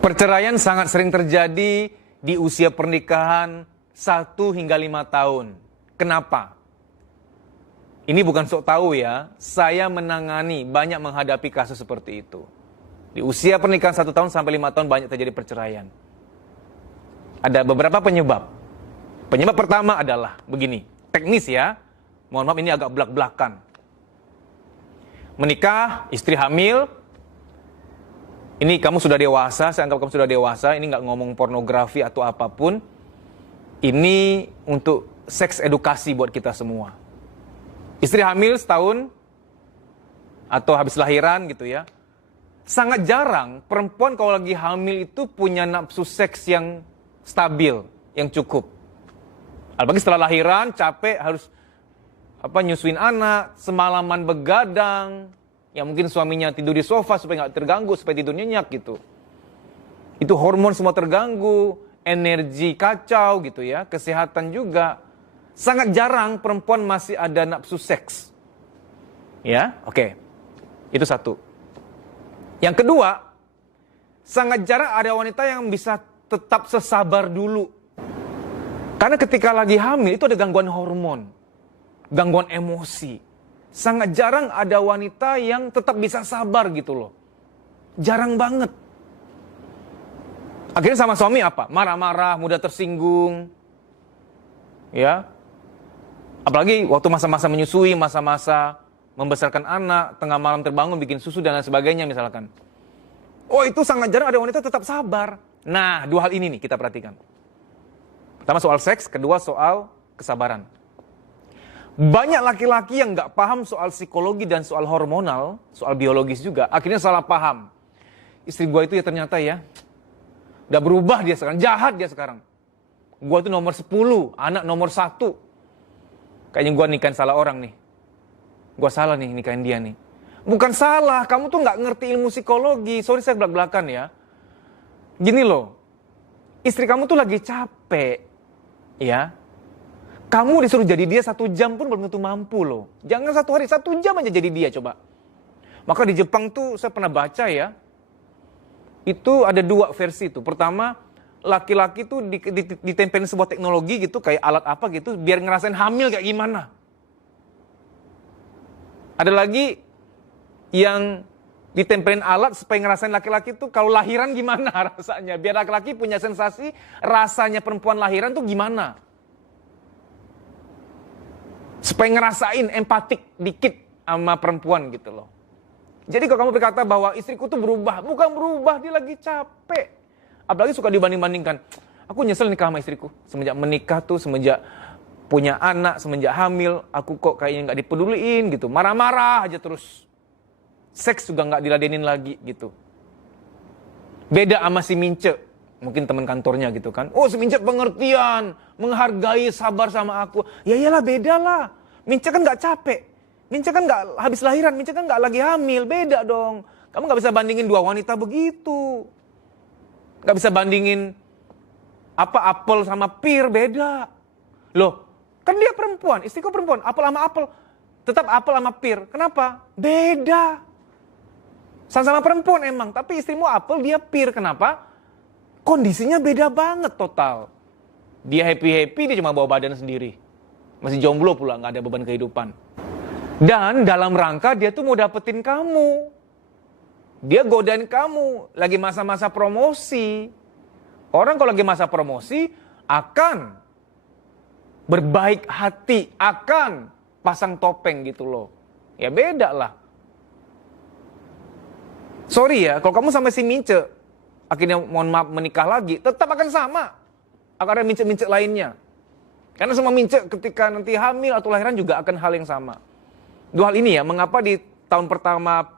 Perceraian sangat sering terjadi di usia pernikahan 1 hingga 5 tahun. Kenapa? Ini bukan sok tahu ya, saya menangani, banyak menghadapi kasus seperti itu. Di usia pernikahan 1 tahun sampai 5 tahun banyak terjadi perceraian. Ada beberapa penyebab. Penyebab pertama adalah begini, teknis ya, mohon maaf ini agak belak-belakan. Menikah, istri hamil, ini kamu sudah dewasa, saya anggap kamu sudah dewasa, ini nggak ngomong pornografi atau apapun. Ini untuk seks edukasi buat kita semua. Istri hamil setahun, atau habis lahiran gitu ya. Sangat jarang perempuan kalau lagi hamil itu punya nafsu seks yang stabil, yang cukup. Apalagi setelah lahiran, capek, harus nyusuin anak, semalaman begadang. Ya mungkin suaminya tidur di sofa supaya nggak terganggu, supaya tidur nyenyak gitu. Itu hormon semua terganggu, energi kacau gitu ya, kesehatan juga. Sangat jarang perempuan masih ada nafsu seks. Ya, oke. Itu satu. Yang kedua, sangat jarang ada wanita yang bisa tetap sesabar dulu. Karena ketika lagi hamil itu ada gangguan hormon, gangguan emosi. Sangat jarang ada wanita yang tetap bisa sabar gitu loh. Jarang banget. Akhirnya sama suami apa? Marah-marah, mudah tersinggung. Ya. Apalagi waktu masa-masa menyusui, masa-masa membesarkan anak, tengah malam terbangun bikin susu dan lain sebagainya misalkan. Oh itu sangat jarang ada wanita tetap sabar. Nah, dua hal ini nih kita perhatikan. Pertama soal seks, kedua soal kesabaran. Banyak laki-laki yang nggak paham soal psikologi dan soal hormonal, soal biologis juga, akhirnya salah paham. Istri gue itu ya ternyata ya, udah berubah dia sekarang, jahat dia sekarang. Gue itu nomor 10, anak nomor 1. Kayaknya gue nikahin salah orang nih. Gue salah nih nikahin dia nih. Bukan salah, kamu tuh nggak ngerti ilmu psikologi. Sorry saya belak-belakan ya. Gini loh, istri kamu tuh lagi capek, ya. Kamu disuruh jadi dia 1 jam pun belum tentu mampu loh. Jangan 1 hari, 1 jam aja jadi dia coba. Maka di Jepang tuh saya pernah baca ya. Itu ada 2 versi tuh. Pertama, laki-laki tuh ditempelin sebuah teknologi gitu, kayak alat apa gitu, biar ngerasain hamil kayak gimana. Ada lagi yang ditempelin alat supaya ngerasain laki-laki tuh kalau lahiran gimana rasanya. Biar laki-laki punya sensasi rasanya perempuan lahiran tuh gimana. Supaya ngerasain empatik dikit sama perempuan gitu loh. Jadi kalau kamu berkata bahwa istriku tuh berubah, bukan berubah, dia lagi capek. Apalagi suka dibanding-bandingkan. Aku nyesel nikah sama istriku. Semenjak menikah tuh, semenjak punya anak, semenjak hamil, aku kok kayaknya gak dipeduliin gitu. Marah-marah aja terus. Seks juga gak diladenin lagi gitu. Beda sama si Mince. Mungkin teman kantornya gitu kan. Oh si Mince pengertian, menghargai, sabar sama aku. Ya iyalah beda lah. Mince kan gak capek. Mince kan gak habis lahiran, Mince kan gak lagi hamil. Beda dong. Kamu gak bisa bandingin 2 wanita begitu. Gak bisa bandingin apel sama pir, beda. Loh, kan dia perempuan, istriku perempuan. Apel sama apel, tetap apel sama pir. Kenapa? Beda. Sama-sama perempuan emang, tapi istrimu apel, dia pir. Kenapa? Kondisinya beda banget total. Dia happy-happy, dia cuma bawa badan sendiri. Masih jomblo pula, gak ada beban kehidupan. Dan dalam rangka dia tuh mau dapetin kamu. Dia godain kamu, lagi masa-masa promosi. Orang kalau lagi masa promosi, akan berbaik hati, akan pasang topeng gitu loh. Ya beda lah. Sorry ya, kalau kamu sama si Mince, akhirnya mohon maaf menikah lagi, tetap akan sama. Akan ada Mince-Mince lainnya. Karena semua Mince ketika nanti hamil atau lahiran juga akan hal yang sama. 2 hal ini ya, mengapa di tahun pertama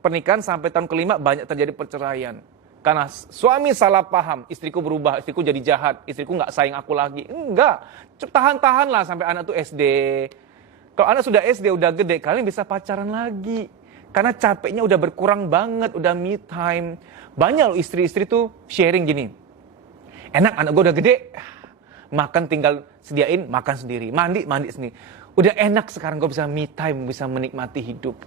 pernikahan sampai tahun kelima banyak terjadi perceraian. Karena suami salah paham, istriku berubah, istriku jadi jahat, istriku gak sayang aku lagi. Enggak, tahan-tahan lah sampai anak tuh SD. Kalau anak sudah SD, udah gede, kalian bisa pacaran lagi. Karena capeknya udah berkurang banget, udah me time. Banyak loh istri-istri tuh sharing gini. Enak, anak gue udah gede. Makan tinggal sediain, makan sendiri. Mandi sendiri. Udah enak sekarang gue bisa me time, bisa menikmati hidup.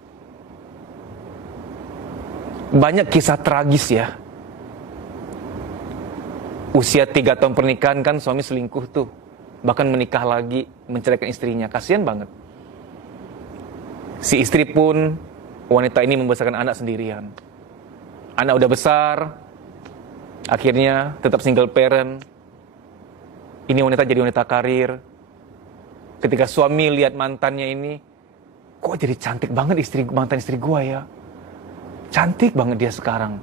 Banyak kisah tragis ya. Usia 3 tahun pernikahan kan suami selingkuh tuh. Bahkan menikah lagi, menceraikan istrinya. Kasian banget. Si istri pun, wanita ini membesarkan anak sendirian. Anak udah besar, akhirnya tetap single parent. Ini wanita jadi wanita karir. Ketika suami lihat mantannya ini, kok jadi cantik banget mantan istri gua ya. Cantik banget dia sekarang.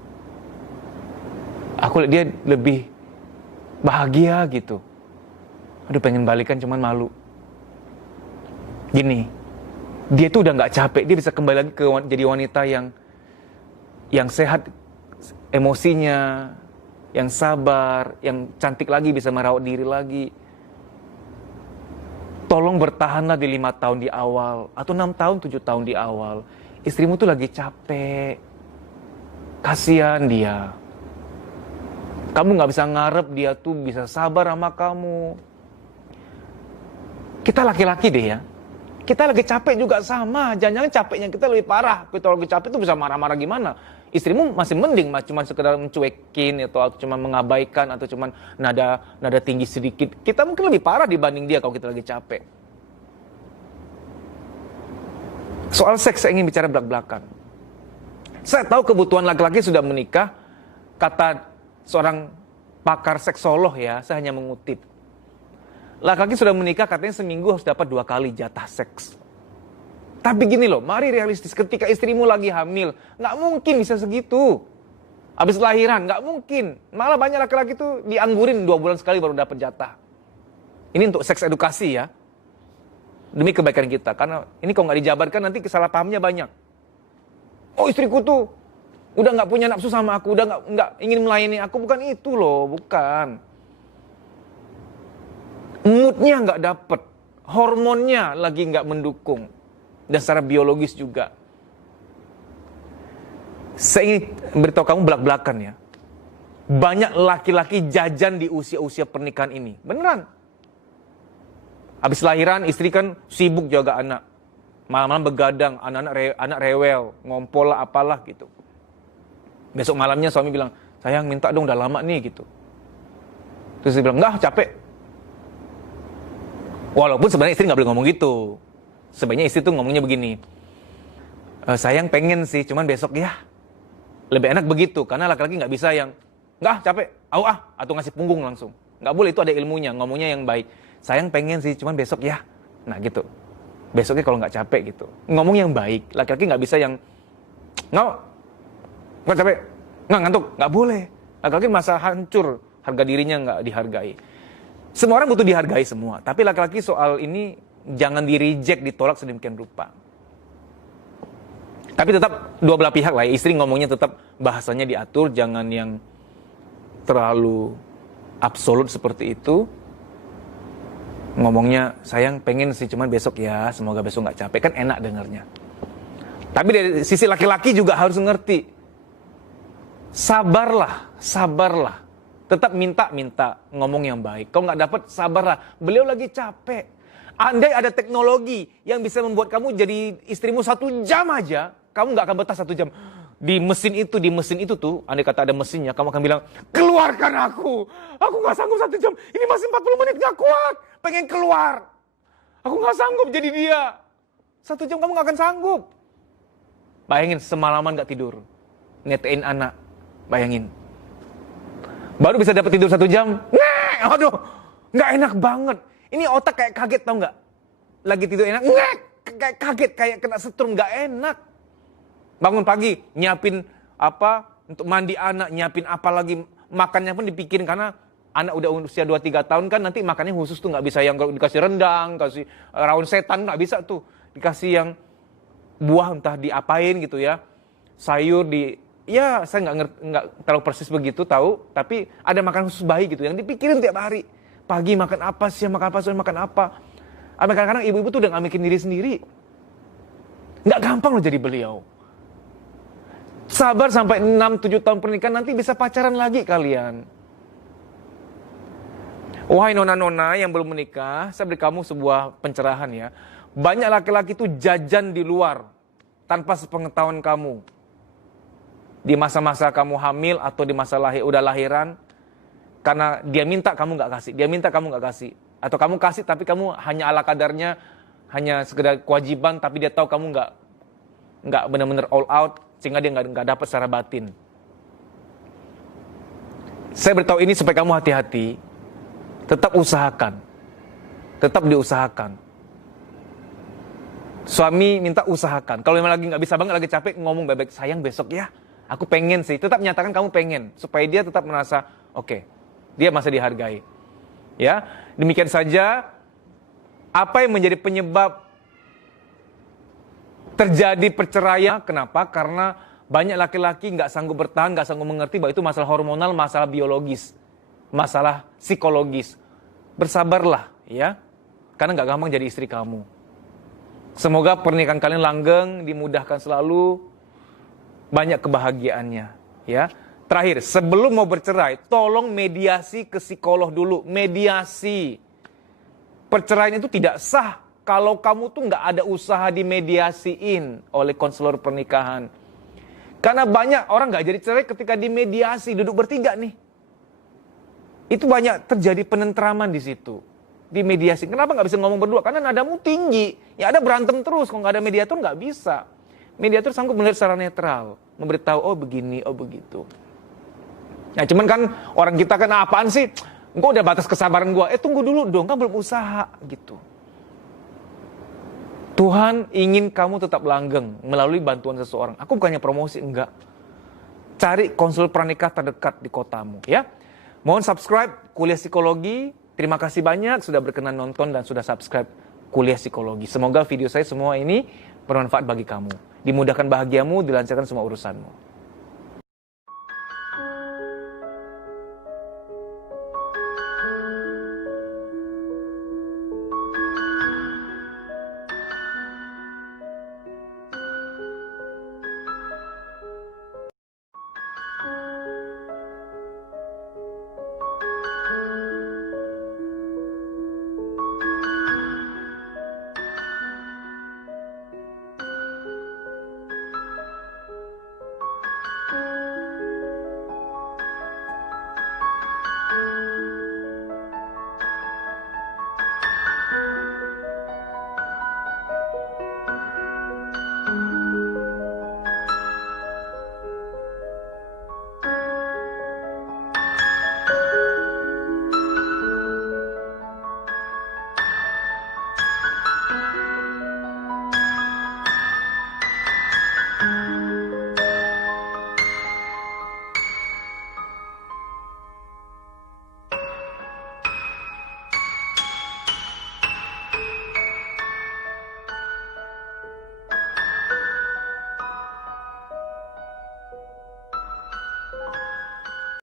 Aku lihat dia lebih bahagia gitu. Aduh pengen balikan cuman malu. Gini, dia tuh udah gak capek, dia bisa kembali lagi jadi wanita yang sehat emosinya, yang sabar, yang cantik lagi, bisa merawat diri lagi. Tolong bertahanlah di 5 tahun di awal, atau 6 tahun, 7 tahun di awal. Istrimu tuh lagi capek. Kasihan dia. Kamu gak bisa ngarep dia tuh bisa sabar sama kamu. Kita laki-laki deh ya. Kita lagi capek juga sama. Jangan-jangan capeknya kita lebih parah. Kita lagi capek tuh bisa marah-marah gimana. Istrimu masih mending, cuma sekedar mencuekin atau cuma mengabaikan atau cuma nada tinggi sedikit. Kita mungkin lebih parah dibanding dia kalau kita lagi capek. Soal seks saya ingin bicara belak-belakan. Saya tahu kebutuhan laki-laki sudah menikah. Kata seorang pakar seksolog ya, saya hanya mengutip. Laki-laki sudah menikah katanya seminggu harus dapat 2 kali jatah seks. Tapi gini loh, mari realistis. Ketika istrimu lagi hamil, gak mungkin bisa segitu. Habis lahiran, gak mungkin. Malah banyak laki-laki tuh dianggurin 2 bulan sekali baru dapat jatah. Ini untuk seks edukasi ya. Demi kebaikan kita. Karena ini kalau gak dijabarkan nanti kesalahpahamnya banyak. Oh istriku tuh udah gak punya nafsu sama aku, udah gak ingin melayani aku. Bukan itu loh, bukan. Moodnya gak dapet. Hormonnya lagi gak mendukung. Dan secara biologis juga. Saya ingin beritahu kamu belak-belakan ya. Banyak laki-laki jajan di usia-usia pernikahan ini. Beneran. Habis lahiran istri kan sibuk jaga anak. Malam-malam begadang, anak rewel, ngompol lah apalah gitu. Besok malamnya suami bilang, sayang minta dong udah lama nih gitu. Terus dia bilang, enggak capek. Walaupun sebenarnya istri gak boleh ngomong gitu. Sebenarnya istri tuh ngomongnya begini, sayang pengen sih, cuman besok ya. Lebih enak begitu, karena laki-laki gak bisa yang, enggak capek, atau ngasih punggung langsung. Gak boleh, itu ada ilmunya, ngomongnya yang baik. Sayang pengen sih, cuman besok ya. Nah gitu, besoknya kalau gak capek gitu. Ngomong yang baik, laki-laki gak bisa yang, nggak capek, nggak ngantuk, gak boleh. Laki-laki masa hancur, harga dirinya gak dihargai. Semua orang butuh dihargai semua, tapi laki-laki soal ini, jangan di-reject, ditolak sedemikian rupa. Tapi tetap dua belah pihak lah ya. Istri ngomongnya tetap bahasanya diatur, jangan yang terlalu absolut seperti itu. Ngomongnya, sayang pengen sih, cuman besok ya, semoga besok gak capek. Kan enak dengarnya. Tapi dari sisi laki-laki juga harus ngerti. Sabarlah. Tetap minta, ngomong yang baik. Kalau gak dapat, sabarlah. Beliau lagi capek. Andai ada teknologi yang bisa membuat kamu jadi istrimu 1 jam aja, kamu gak akan betah 1 jam. Di mesin itu tuh, andai kata ada mesinnya, kamu akan bilang, keluarkan aku gak sanggup 1 jam, ini masih 40 menit gak kuat, pengen keluar. Aku gak sanggup jadi dia. 1 jam kamu gak akan sanggup. Bayangin, semalaman gak tidur, ngetein anak, bayangin. Baru bisa dapat tidur 1 jam, aduh, gak enak banget. Ini otak kayak kaget, tau gak? Lagi tidur enak, kayak kaget, kayak kena setrum, gak enak. Bangun pagi, nyiapin apa untuk mandi anak, nyiapin apa lagi, makannya pun dipikirin karena anak udah usia 2-3 tahun kan nanti makannya khusus tuh, gak bisa yang dikasih rendang, kasih rawon setan, gak bisa tuh. Dikasih yang buah entah diapain gitu ya, sayur ya saya nggak terlalu persis begitu tahu, tapi ada makan khusus bayi gitu yang dipikirin tiap hari. Pagi makan apa, siang makan apa, sore makan apa. Kadang-kadang ibu-ibu tuh udah gak mikirin diri sendiri. Gak gampang loh jadi beliau. Sabar sampai 6-7 tahun pernikahan, nanti bisa pacaran lagi kalian. Wahai nona-nona yang belum menikah, saya beri kamu sebuah pencerahan ya. Banyak laki-laki itu jajan di luar tanpa sepengetahuan kamu. Di masa-masa kamu hamil atau di masa udah lahiran, karena dia minta kamu nggak kasih, dia minta kamu nggak kasih, atau kamu kasih tapi kamu hanya ala kadarnya, hanya sekedar kewajiban, tapi dia tahu kamu nggak benar-benar all out, sehingga dia nggak dapat secara batin. Saya beritahu ini supaya kamu hati-hati. Tetap usahakan. Tetap diusahakan. Suami minta usahakan. Kalau memang lagi nggak bisa banget, lagi capek, ngomong baik-baik, sayang besok ya. Aku pengen sih. Tetap nyatakan kamu pengen. Supaya dia tetap merasa, oke, dia masih dihargai. Ya, demikian saja. Apa yang menjadi penyebab terjadi perceraian? Kenapa? Karena banyak laki-laki nggak sanggup bertahan, nggak sanggup mengerti bahwa itu masalah hormonal, masalah biologis, masalah psikologis. Bersabarlah, ya, karena nggak gampang jadi istri kamu. Semoga pernikahan kalian langgeng, dimudahkan selalu, banyak kebahagiaannya, ya. Terakhir, sebelum mau bercerai, tolong mediasi ke psikolog dulu, mediasi. Perceraian itu tidak sah kalau kamu tuh nggak ada usaha dimediasiin oleh konselor pernikahan. Karena banyak orang nggak jadi cerai ketika dimediasi, duduk bertiga nih. Itu banyak terjadi penentraman di situ. Di mediasi. Kenapa nggak bisa ngomong berdua? Karena nadamu tinggi. Ya ada berantem terus. Kalau nggak ada mediator nggak bisa. Mediator sanggup melihat secara netral. Memberitahu, oh begini, oh begitu. Ya cuman kan orang kita kan apaan sih? Gue udah batas kesabaran gue. Tunggu dulu dong, kan belum usaha gitu. Tuhan ingin kamu tetap langgeng melalui bantuan seseorang. Aku bukannya promosi, enggak. Cari konselor pranikah terdekat di kotamu, ya. Mohon subscribe Kuliah Psikologi. Terima kasih banyak sudah berkenan nonton dan sudah subscribe Kuliah Psikologi. Semoga video saya semua ini bermanfaat bagi kamu. Dimudahkan bahagiamu, dilancarkan semua urusanmu.